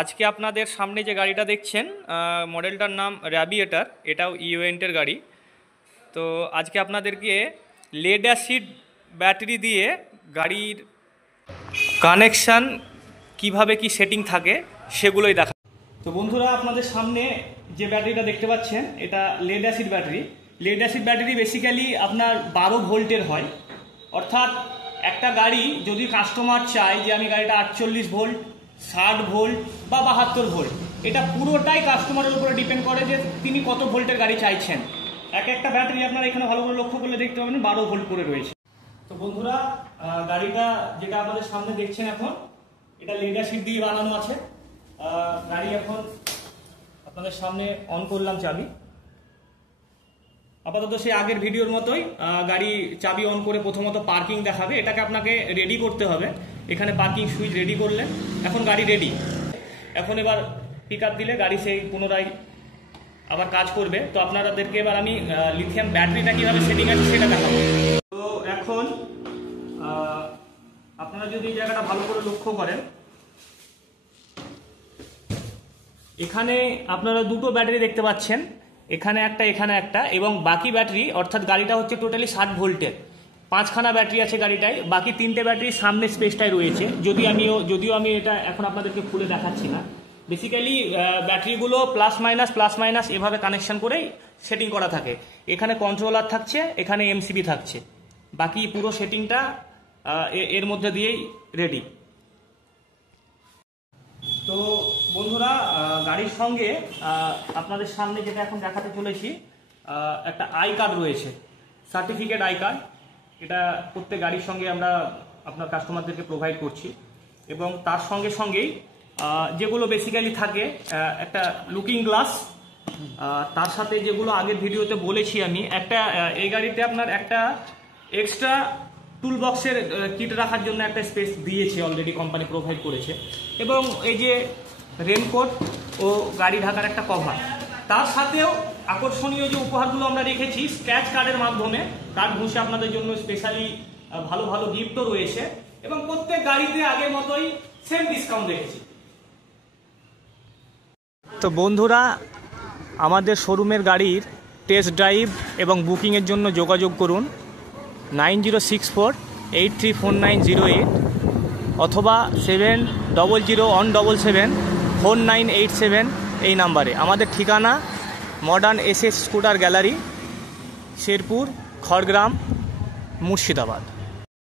আজকে আপনাদের সামনে যে গাড়িটা দেখছেন মডেলটার নাম র্যাভিয়েটার, এটাও ইউএন্টের গাড়ি। তো আজকে আপনাদেরকে লেড অ্যাসিড ব্যাটারি দিয়ে গাড়ির কানেকশান কিভাবে কি সেটিং থাকে সেগুলোই দেখা। তো বন্ধুরা, আপনাদের সামনে যে ব্যাটারিটা দেখতে পাচ্ছেন এটা lead acid battery. Lead acid battery basically আপনার 12 ভোল্টের হয়, অর্থাৎ একটা গাড়ি যদি কাস্টমার চায় যে আমি গাড়িটা 48 ভোল্ট, 60 ভোল্ট বা 72 ভোল্ট, এটা পুরোটাই কাস্টমারের উপরে ডিপেন্ড করে যে তিনি কত ভোল্টের গাড়ি চাইছেন। একটা ব্যাটারি আপনারা এখানে ভালো করে লক্ষ্য করলে দেখতে পাবেন 12 ভোল্ট করে রয়েছে। তো বন্ধুরা, গাড়িটা যেটা আপনাদের সামনে দেখছেন এখন, এটা লেড অ্যাসিড দিয়ে বানানো আছে। গাড়ি এখন আপনাদের সামনে অন করলাম চাবি। আপাতত সেই আগের ভিডিওর মতোই গাড়ি চাবি অন করে প্রথমত পার্কিং দেখাবে, এটাকে আপনাকে রেডি করতে হবে। এখানে পার্কিং সুইচ রেডি করলেন, এখন গাড়ি রেডি। এখন এবার পিক আপ দিলে গাড়ি সেই পুনরায় আবার কাজ করবে। তো আপনাদেরকে এবার আমি লিথিয়াম ব্যাটারিটা কীভাবে সেটিং আছে সেটা দেখাবো। তো এখন আপনারা যদি এই জায়গাটা ভালো করে লক্ষ্য করেন, এখানে আপনারা দুটো ব্যাটারি দেখতে পাচ্ছেন, এখানে একটা, এবং বাকি ব্যাটারি অর্থাৎ গাড়িটা হচ্ছে টোটালি 60 ভোল্টের। 5খানা ব্যাটারি আছে গাড়িটায়, বাকি 3টে ব্যাটারি সামনে স্পেসটায় রয়েছে। যদিও আমি এটা এখন আপনাদেরকে খুলে দেখাচ্ছি না। বেসিক্যালি ব্যাটারিগুলো প্লাস মাইনাস এভাবে কানেকশন করেই সেটিং করা থাকে। এখানে কন্ট্রোলার থাকছে, এখানে এমসিবি থাকছে, বাকি পুরো সেটিংটা এর মধ্যে দিয়েই রেডি। তো বন্ধুরা, গাড়ির সঙ্গে আপনাদের সামনে যেটা এখন দেখাতে চলেছি, একটা আই কার্ড রয়েছে, সার্টিফিকেট আই কার্ড। এটা প্রত্যেক গাড়ির সঙ্গে আমরা আপনার কাস্টমারদেরকে প্রোভাইড করছি। এবং তার সঙ্গেই যেগুলো বেসিক্যালি থাকে, একটা লুকিং গ্লাস, তার সাথে যেগুলো আগের ভিডিওতে বলেছি আমি, এই গাড়িতে আপনার একটা এক্সট্রা টুল বক্সের কিট রাখার জন্য একটা স্পেস দিয়েছে, অলরেডি কোম্পানি প্রোভাইড করেছে। এবং এই যে রেনকোট ও গাড়ি ঢাকার একটা কভার, তার সাথেও আকর্ষণীয় যে উপহারগুলো আমরা রেখেছি স্ক্র্যাচ কার্ডের মাধ্যমে, কার্ড ঘুষে আপনাদের জন্য স্পেশালি ভালো ভালো গিফটও রয়েছে। এবং প্রত্যেক গাড়িতে আগের মতোই সেম ডিসকাউন্ট রেখেছি। তো বন্ধুরা, আমাদের শোরুমের গাড়ির টেস্ট ড্রাইভ এবং বুকিংয়ের জন্য যোগাযোগ করুন 9064834908 অথবা 7001774987 এই নাম্বারে। আমাদের ঠিকানা modern SS scooter gallery, Sherpur, Khargram, Murshidabad.